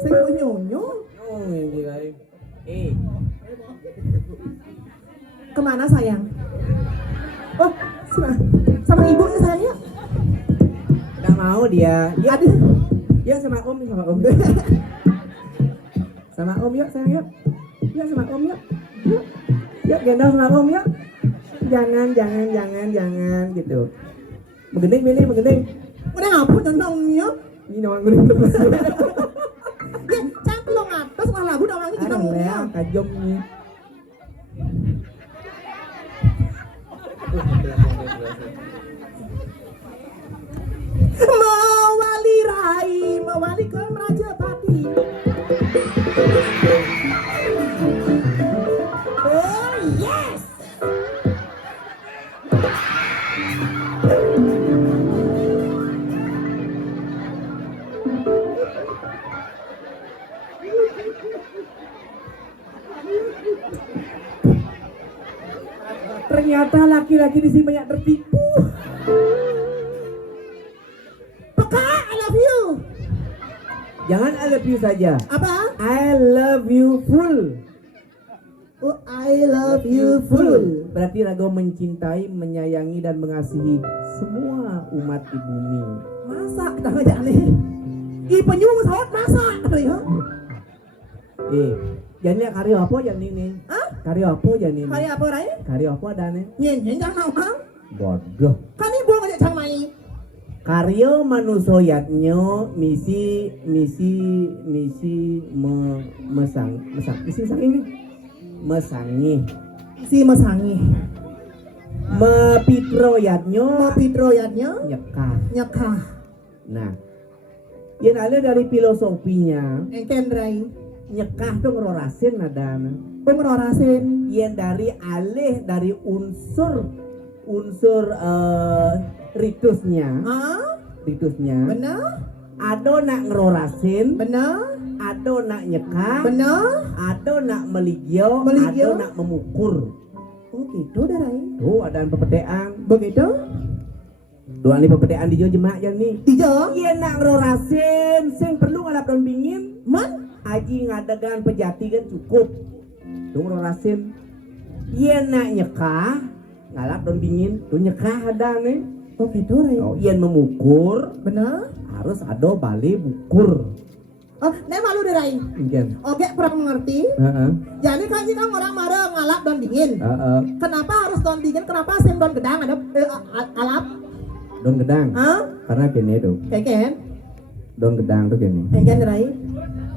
Saya mau nyonyo. Oh, ini guys. Kemana sayang? Oh, sama ibu ya sayang ya? Gak mau dia. Aduh. Ya sama om. Sama om yuk sayang yuk. Yuk sama om yuk. Yuk gendong sama om yuk. Jangan gitu. Menggending. Udah ngapun dong-dongnya. Ini nama menggending terus. Ya, cantik lo ngatas malah lagu dah orangnya kita ngomongnya. Ada kajom nih. Mewali rai, mewali ke Rajapati. Oh yes. Ternyata laki-laki di sini banyak tertipu. Peka, I love you. Jangan I love you saja. Apa? I love you full. Oh, I love you full. Berarti Rago mencintai, menyayangi dan mengasihi semua umat di bumi. Masa kita ngajak nih? I penyung sawat masa, ya? Jadi karya apa yang ini? Hah? Karya apa yang ini? Kayak apa rai? Karya apa adanya? Nyen jangan mau. Bodoh. Kan ibu ngajak cang mai. Karya manusiatnya misi mesangi. Si mesangi. Mepitroyatnya Pitroyatnya nyekah. nyekah. Nah, yang ada dari filosofinya Engken rai. nyekah tuh ngerorasin adana. Pengerorasin. Yang dari unsur ritusnya Ah, benar? ada nak ngerorasin, Benar? ada nak nyekah, Benar? ada nak meligio, Meligio? ada nak memukur. Oh gitu dah rai. Tuh ada pepedean. Begitu? Doang nih pepedean di jemaah ya nih. Tiga. Iya nak ngerorasin, sing perlu ngalap daun bingin. Man? Aji ngadegan pejati kan cukup. Tuh ngerorasin. Iya nak nyekah, ngalap daun bingin. Tuh nyekah ada nih. Oh gitu rai. Oh iya memukur, Benar? harus ada balik bukur. Oh, nek malu deh rai. Mungkin. Oke, kurang mengerti. Jadi kan sih kan orang marah ngalap don dingin. Kenapa harus don dingin? Kenapa sim don gedang ada alap? Daun gedang. Hah? Karena gini tuh. Keken? Daun gedang tuh gini. Keken rai.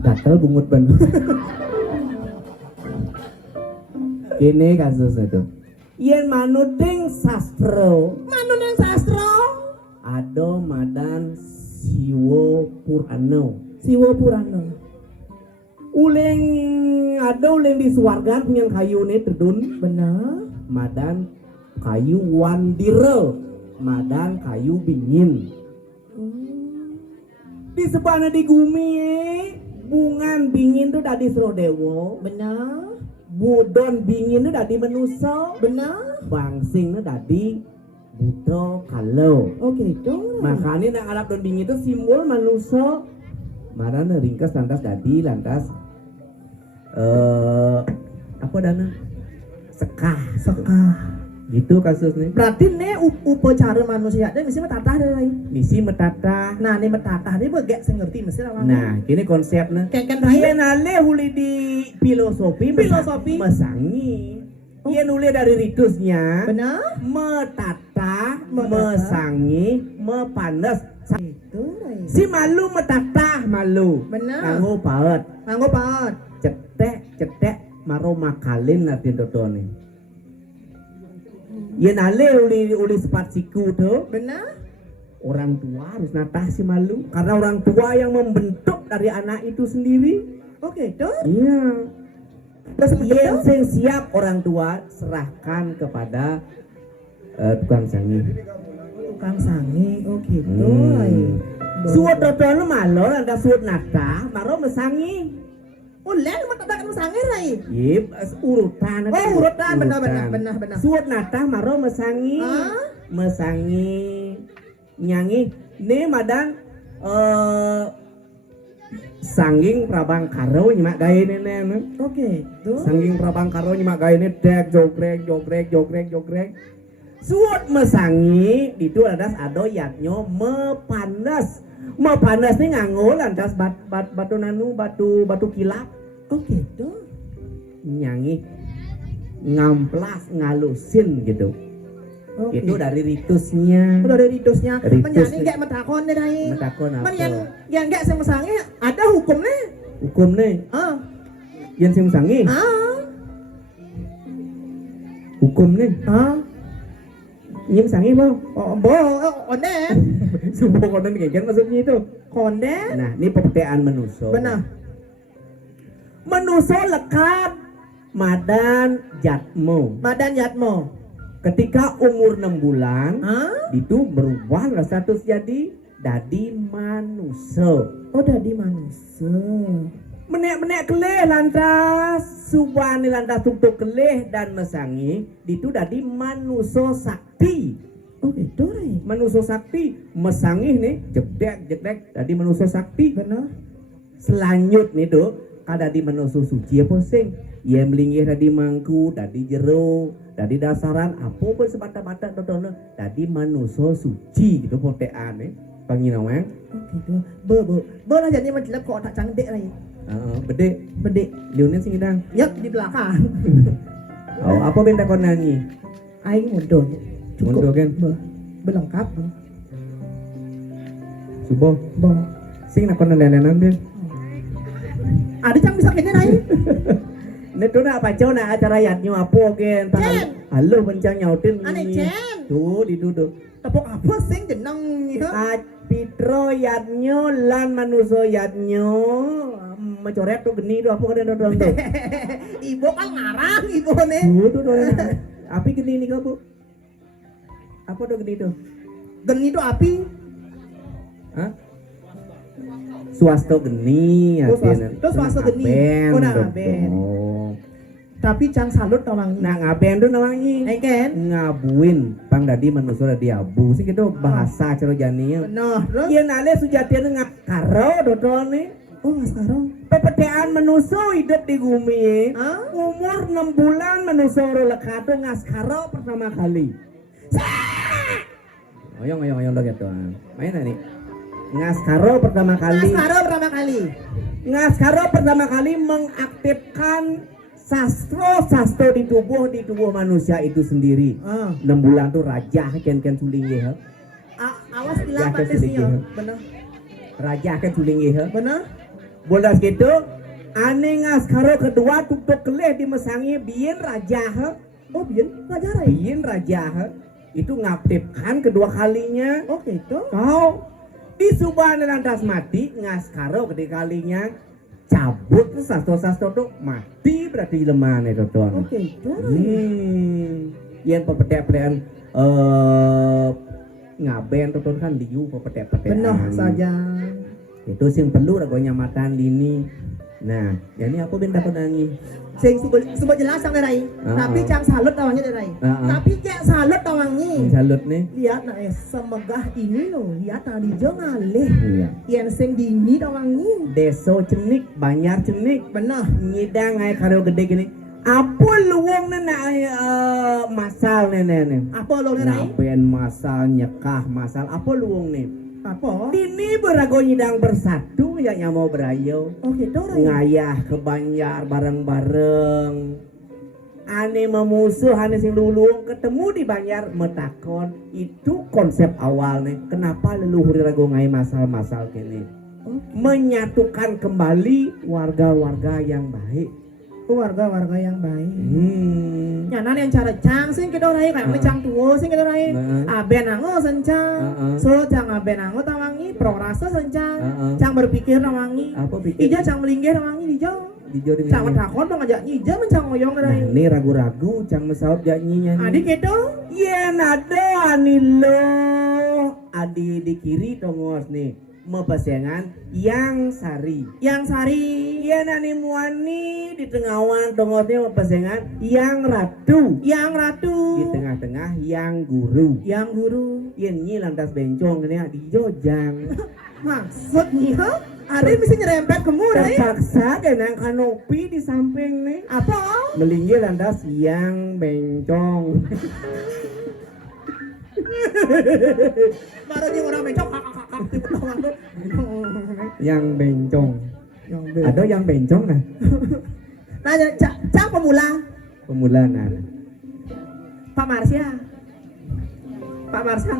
Gatel bungut ban. Gini kasusnya tuh. Yen manuding sastro. Manu yang sastra? Ado madan siwo purano. Siwo Purano. Uleng di suarga punya kayu nih terdun. Benar? Madan kayu wandire. Madan kayu bingin. Di sebana di gumi bungan bingin tuh dari Srodewo. Benar? Budon bingin tuh dari menuso. Benar? Bangsing tuh dari Buto kalau. Oh gitu. Makanya nak Arab don bingin itu simbol manusia. Marana ringkas lantas dadi lantas apa dana sekah gitu kasusnya. Berarti nih upacara manusia deh mesti metatah deh rai. Misi metata. Nah nih metatah nih begek saya ngerti mesti lawan. Nah kini konsepnya Keken iya rai. nale huli di filosofi mesangi. Iya nule dari ritusnya Benar? metata, Metata. mesangi, mepanes. Itu rai. Si malu metatah malu. Benar. Kanggo paet. Nganggo paut. Cetek maro makalin nanti dodone. Ya nale uli sepat siku tuh. Benar? Orang tua harus natasi malu karena orang tua yang membentuk dari anak itu sendiri. Oh gitu. Iya. Terus Yang siap orang tua serahkan kepada tukang sangi. tukang sangi. Oh gitu rai. Suat dodone malo anda suat nata maro mesangi. Oh len metatah kan sangi rai. Yep, urutan. Oh urutan benar. Suat nata maro mesangi. Ah? mesangi nyanyi nih madan sangging prabang karo nyimak gaya nene. Oke, tuh. Sangging prabang karo nyimak gaya ini dek jogrek. Suot mesangi itu adas ado yatnyo mepanas nih nganggo lantas batu nanu batu kilap. Oke, tuh. Nyanyi ngamplas ngalusin gitu. Oke. Itu dari ritusnya. Udah dari ritusnya. Ritus Menyanyi nih. kayak metakon deh nih. Metakon apa? Yang kayak sing mesangi ada hukumnya. Hukum nih. Ah. Yang sing sangi. Ah. Hukum nih. Ah. Yang sangi mau. Oh, onden. Sumpah konden kayak maksudnya itu. Konden. Nah, ini pepetean menuso. Benar. Menuso lekat madan jatmo. Badan Yatmo. Ketika umur 6 bulan, Ah? itu berubah status jadi dadi manusia. Oh, dadi manusia. Menek keleh lantas subani lantas tuk keleh dan mesangi itu dadi manusia sakti. Oh, itu nih. Manusia sakti mesangi nih jedek dadi manusia sakti. Benar. Selanjutnya tuh kada di manusia suci apa sing ia melinggih dadi mangku dadi jero dadi dasaran apa pun sebata-bata tonton dadi manusia suci gitu potean panginawang. Oke, tuh. Bo lah jadi menjelek kok tak cantik lagi. Bede Bedek. liunin sing idang. Yap, di belakang. Oh, apa benda kon nyanyi? Aing mundur. Mundur, kan? Belengkap. Subo Bo. sing nak kon lelenan ben. Ada yang bisa kini naik. Neto nak paco nak acara yatnyo apa gen? Jen. Halo bencang nyautin. Aneh Jen. Tuh diduduk. Tepuk apa sing jeneng ya? Pitro yatnyo lan manusia yatnyo mencoret tuh geni tuh apa kalian tuh tuh. Ibu kan ngarang ibu nih. Tuh api geni nih kamu. Apa tuh geni tuh? Geni itu api. Hah? Swasto geni Oh, swasta geni. Oh, nah, ngaben. Tapi cang salut nawangi. Nah ngaben tuh nawangi. Ken. Ngabuin pang dadi manusia dadi abu sih gitu bahasa cero jani. Benar. Terus? Iya nale sujatian ngakaro dodol nih. Oh, sekarang. Pepetean manusia hidup di bumi. Ah? Umur 6 bulan manusia lekato ngaskaro pertama kali. Oyong lo gitu. Main nih. Ngaskaro pertama kali. Ngaskaro pertama kali mengaktifkan sastro di tubuh manusia itu sendiri. 6 bulan tuh raja ken suling ya. Awas gila patisnya. Benar. Raja ken suling ya. Benar. Bolas gitu. Ane ngaskaro kedua tuk keleh di mesangi bien raja. Oh, bien raja rai. Bien raja. Itu ngaktifkan kedua kalinya. Oke, itu. Kau di subhan lantas mati ngaskaro kedua kalinya cabut tuh sastro tuh mati berarti lemah nih tonton. Oke, itu. Yang pepetean ngaben tonton kan liu pepetean. Benar saja. Itu sing perlu ragonya matan dini. Nah, jadi apa benda penangi? Sing sebut jelas sang rai. Tapi cang salut tawangi rai. Tapi cak salut tawangi. Salut nih. Lihat nah semegah ini loh, lihat tadi jo ngalih. Iya. Yang sing dini tawangi. Deso cenik, banyar cenik. Benar. Nyidang ay karo gede gini. Apa luwung na masal nenek. Apa lo rai? Ngaben masal nyekah masal. Apa luwung nih? Apa? Dini berago nyidang bersatu ya nyamo berayo. Oh gitu rai. Ngayah ke Banjar bareng-bareng. Ane memusuh ane sing luluang ketemu di Banjar metakon. Itu konsep awal nih. Kenapa leluhur rago ngai masal-masal kene? Menyatukan kembali warga-warga yang baik. Warga-warga yang baik. Nyanan yang cara cang sing kita rai kayak cang tuwo sing kita rai. Aben ango sencang. So cang aben ango tawangi prorasa sencang. Cang berpikir tawangi. Apa pikir? Ija cang melinggih tawangi dijo. Dijo di Cang takon dong ngajak ija mencang ngoyong Nah, rai. ini ragu-ragu cang mesaut janyinya. Adik itu? Yen ada anilo. Adi di kiri tongos nih. mepesengan yang sari. Yang sari. Iya nani muani di tengawan tongotnya mepesengan yang ratu. Yang ratu. Di tengah-tengah yang guru. Yang guru. Ini lantas bencong ini di jojang. Maksudnya ada bisa nyerempet ke murah ya? Terpaksa dengan kanopi di samping nih. Apa? Melinggir lantas yang bencong. Baru yang orang bencong kakak di pertolongan tuh. Yang bencong. Yang Ada yang bencong nah. Nah, cang pemula. Pemula nah. Pak Marsya. Pak Marsya.